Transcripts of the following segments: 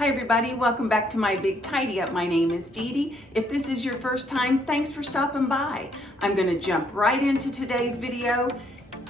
Hi everybody, welcome back to my Big Tidy Up. My name is DeDe. If this is your first time, thanks for stopping by. I'm gonna jump right into today's video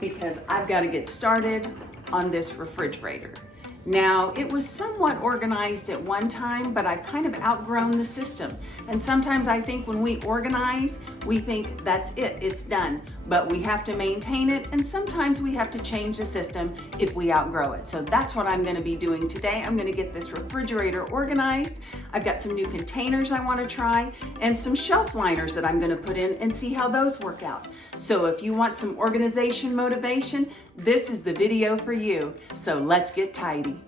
because I've got to get started on this refrigerator. Now, it was somewhat organized at one time, but I've kind of outgrown the system. And sometimes I think when we organize, we think that's it, it's done. But we have to maintain it, and sometimes we have to change the system if we outgrow it. So that's what I'm gonna be doing today. I'm gonna get this refrigerator organized. I've got some new containers I wanna try, and some shelf liners that I'm gonna put in and see how those work out. So if you want some organization motivation, this is the video for you. So let's get tidy.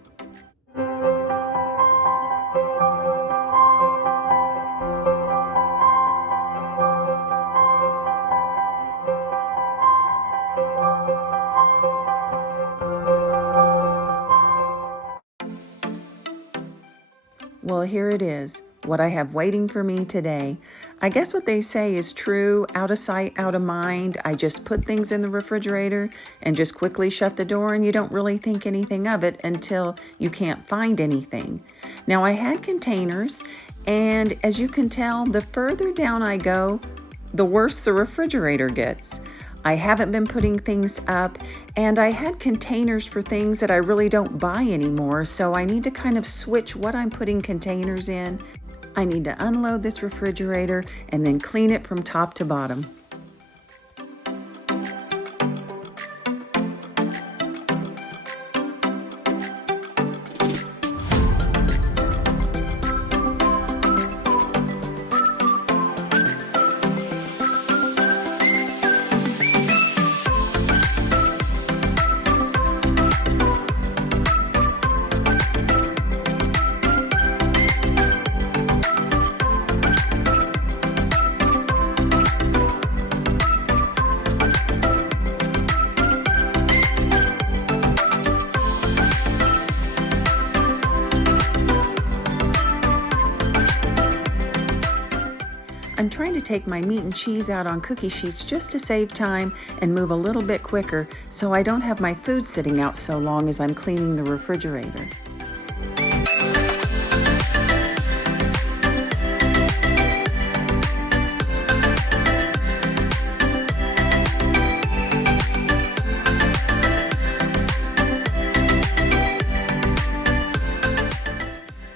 Well, here it is, what I have waiting for me today. I guess what they say is true, out of sight, out of mind. I just put things in the refrigerator and just quickly shut the door, and you don't really think anything of it until you can't find anything. Now, I had containers, and as you can tell, the further down I go, the worse the refrigerator gets. I haven't been putting things up, and I had containers for things that I really don't buy anymore, so I need to kind of switch what I'm putting containers in. I need to unload this refrigerator and then clean it from top to bottom. I'm trying to take my meat and cheese out on cookie sheets just to save time and move a little bit quicker so I don't have my food sitting out so long as I'm cleaning the refrigerator.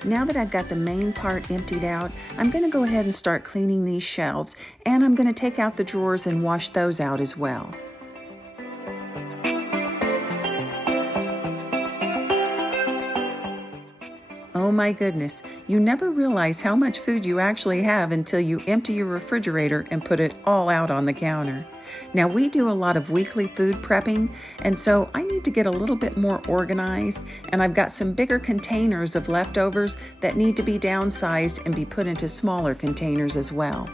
Now that I've got the main part emptied out, I'm going to go ahead and start cleaning these shelves, and I'm going to take out the drawers and wash those out as well. Oh my goodness, you never realize how much food you actually have until you empty your refrigerator and put it all out on the counter. Now, we do a lot of weekly food prepping, and so I need to get a little bit more organized, and I've got some bigger containers of leftovers that need to be downsized and be put into smaller containers as well.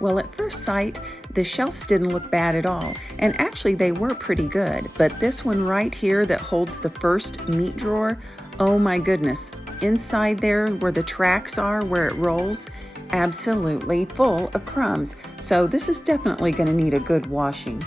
Well, at first sight, the shelves didn't look bad at all, and actually they were pretty good, but this one right here that holds the first meat drawer, oh my goodness, inside there where the tracks are, where it rolls, absolutely full of crumbs. So this is definitely going to need a good washing.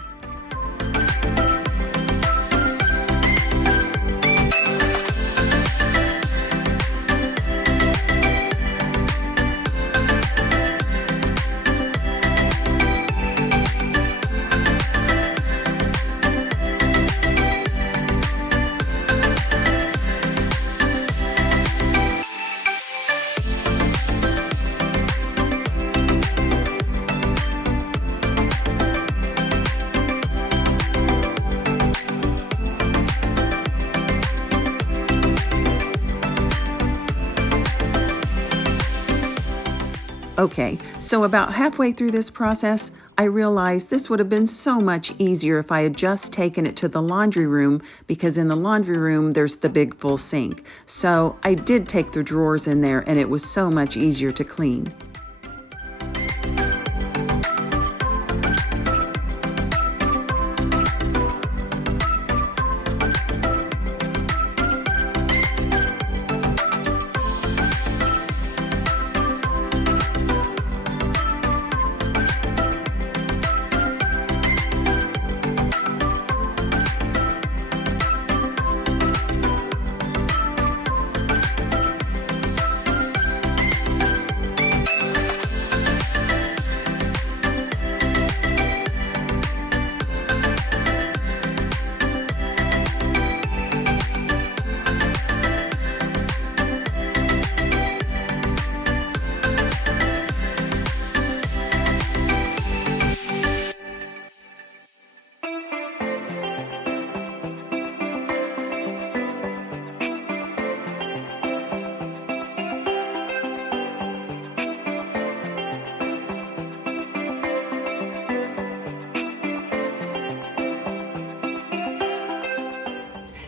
Okay, so about halfway through this process, I realized this would have been so much easier if I had just taken it to the laundry room, because in the laundry room there's the big full sink. So I did take the drawers in there and it was so much easier to clean.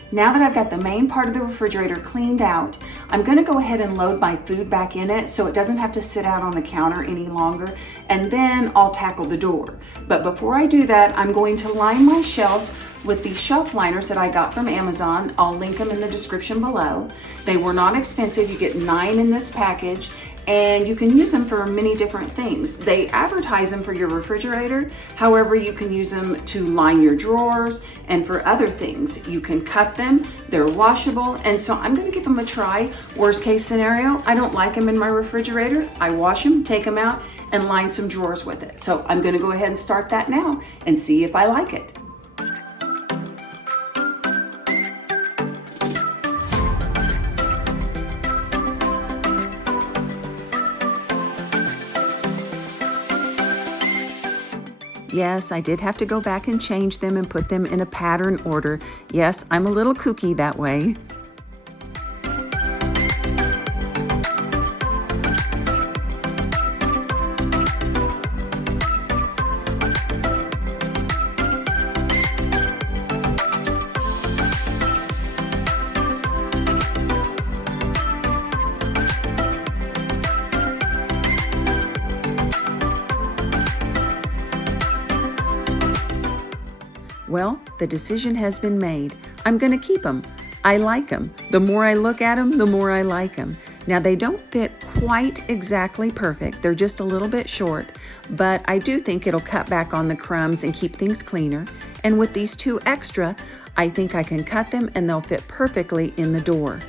Now that I've got the main part of the refrigerator cleaned out, I'm going to go ahead and load my food back in it so it doesn't have to sit out on the counter any longer, and then I'll tackle the door. But before I do that, I'm going to line my shelves with these shelf liners that I got from Amazon. I'll link them in the description below. They were not expensive. You get 9 in this package, and you can use them for many different things. They advertise them for your refrigerator. However, you can use them to line your drawers and for other things. You can cut them, they're washable, and so I'm gonna give them a try. Worst case scenario, I don't like them in my refrigerator. I wash them, take them out, and line some drawers with it. So I'm gonna go ahead and start that now and see if I like it. Yes, I did have to go back and change them and put them in a pattern order. Yes, I'm a little kooky that way. Well, the decision has been made. I'm going to keep them. I like them. The more I look at them, the more I like them. Now, they don't fit quite exactly perfect. They're just a little bit short, but I do think it'll cut back on the crumbs and keep things cleaner. And with these 2 extra, I think I can cut them and they'll fit perfectly in the door.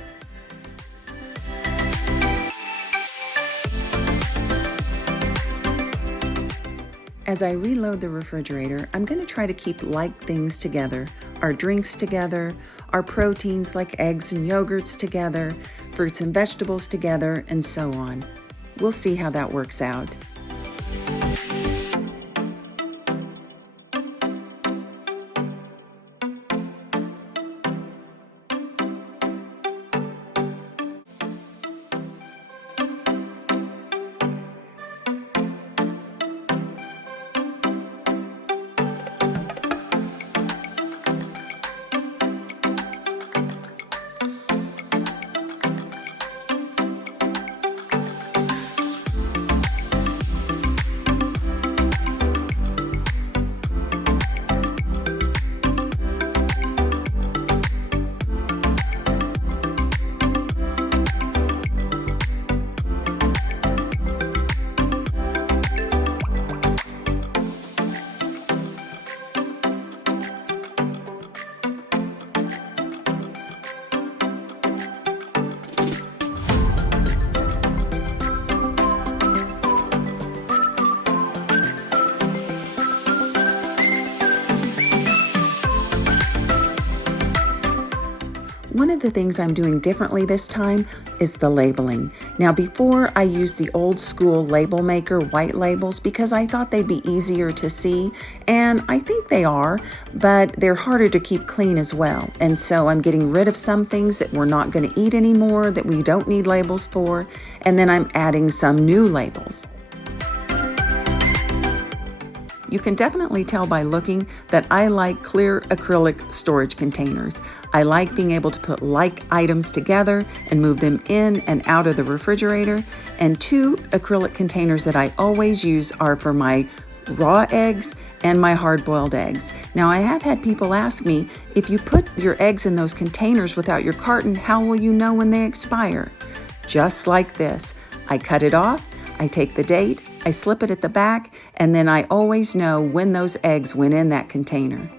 As I reload the refrigerator, I'm going to try to keep like things together. Our drinks together, our proteins like eggs and yogurts together, fruits and vegetables together, and so on. We'll see how that works out. One of the things I'm doing differently this time is the labeling. Now, before I used the old school label maker white labels because I thought they'd be easier to see, and I think they are, but they're harder to keep clean as well. And so I'm getting rid of some things that we're not going to eat anymore, that we don't need labels for, and then I'm adding some new labels. You can definitely tell by looking that I like clear acrylic storage containers. I like being able to put like items together and move them in and out of the refrigerator. And 2 acrylic containers that I always use are for my raw eggs and my hard-boiled eggs. Now, I have had people ask me, if you put your eggs in those containers without your carton, how will you know when they expire? Just like this. I cut it off, I take the date, I slip it at the back, and then I always know when those eggs went in that container.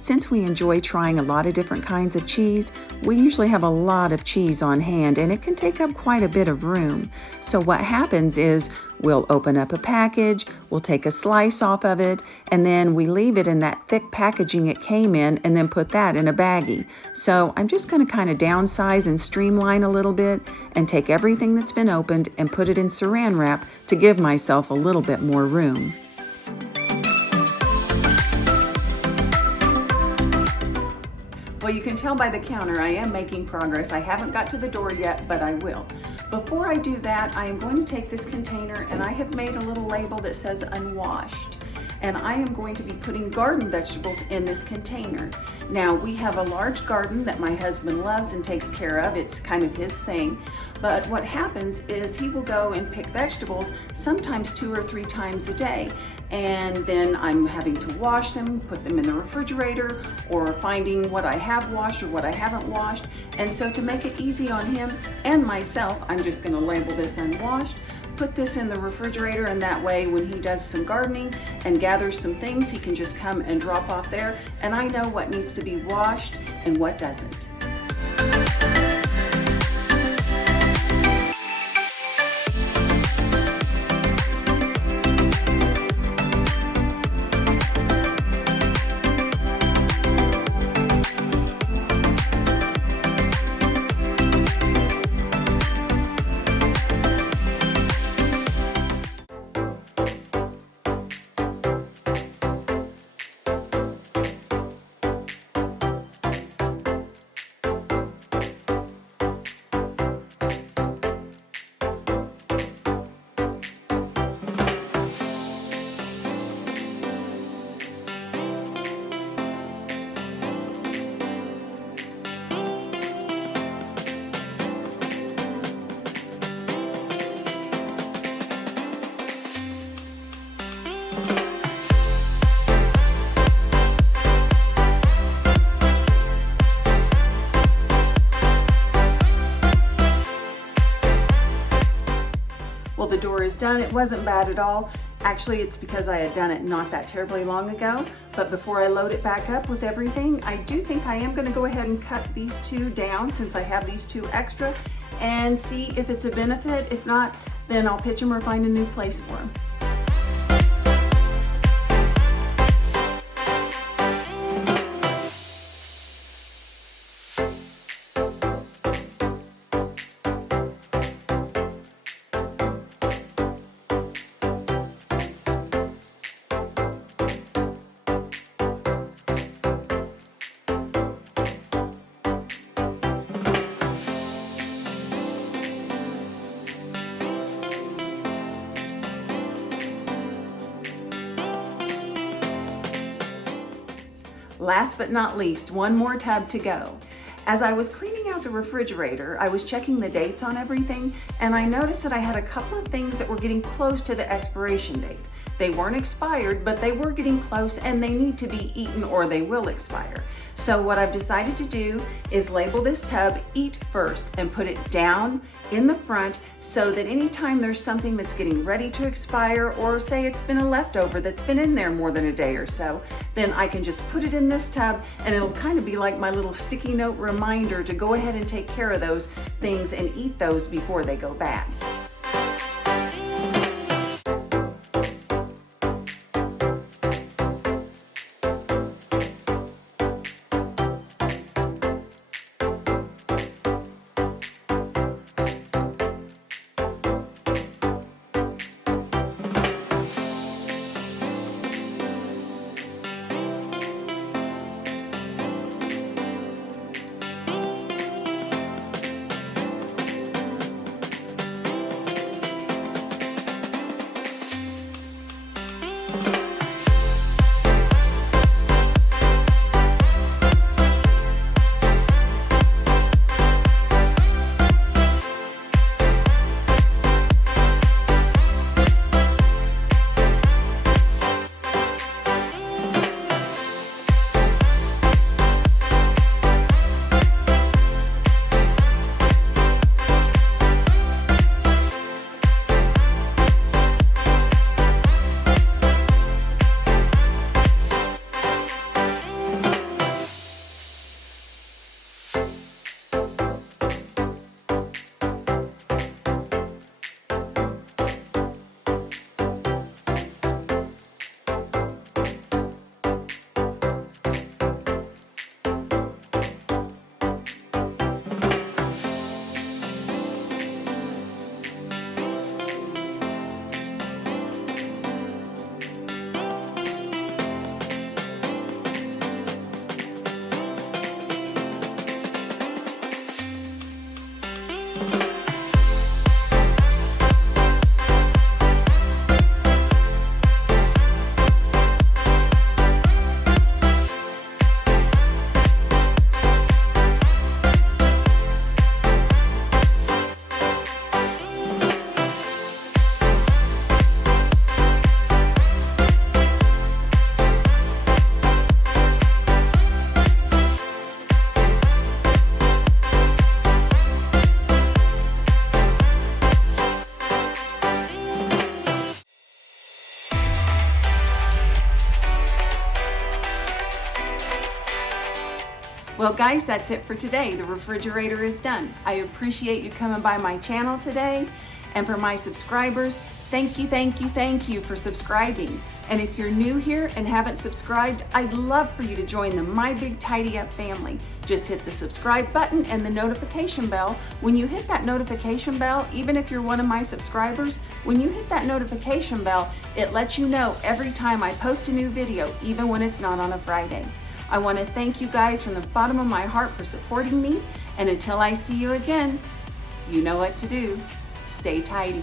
Since we enjoy trying a lot of different kinds of cheese, we usually have a lot of cheese on hand and it can take up quite a bit of room. So what happens is we'll open up a package, we'll take a slice off of it, and then we leave it in that thick packaging it came in and then put that in a baggie. So I'm just going to kind of downsize and streamline a little bit and take everything that's been opened and put it in saran wrap to give myself a little bit more room. Well, you can tell by the counter I am making progress. I haven't got to the door yet, but I will. Before I do that, I am going to take this container and I have made a little label that says unwashed. And I am going to be putting garden vegetables in this container. Now, we have a large garden that my husband loves and takes care of. It's kind of his thing. But what happens is he will go and pick vegetables sometimes 2 or 3 times a day. And then I'm having to wash them, put them in the refrigerator, or finding what I have washed or what I haven't washed. And so to make it easy on him and myself, I'm just gonna label this unwashed, put this in the refrigerator, and that way when he does some gardening and gathers some things, he can just come and drop off there, and I know what needs to be washed and what doesn't. Well, the door is done. It wasn't bad at all. Actually, it's because I had done it not that terribly long ago. But before I load it back up with everything, I do think I am gonna go ahead and cut these 2 down since I have these 2 extra and see if it's a benefit. If not, then I'll pitch them or find a new place for them. Last but not least, one more tub to go. As I was cleaning out the refrigerator, I was checking the dates on everything, and I noticed that I had a couple of things that were getting close to the expiration date. They weren't expired, but they were getting close and they need to be eaten or they will expire. So what I've decided to do is label this tub Eat First and put it down in the front so that anytime there's something that's getting ready to expire, or say it's been a leftover that's been in there more than a day or so, then I can just put it in this tub and it'll kind of be like my little sticky note reminder to go ahead and take care of those things and eat those before they go bad. Well guys, that's it for today. The refrigerator is done. I appreciate you coming by my channel today. And for my subscribers, thank you for subscribing. And if you're new here and haven't subscribed, I'd love for you to join the My Big Tidy Up family. Just hit the subscribe button and the notification bell. When you hit that notification bell, even if you're one of my subscribers, when you hit that notification bell, it lets you know every time I post a new video, even when it's not on a Friday. I want to thank you guys from the bottom of my heart for supporting me. And until I see you again, you know what to do. Stay tidy.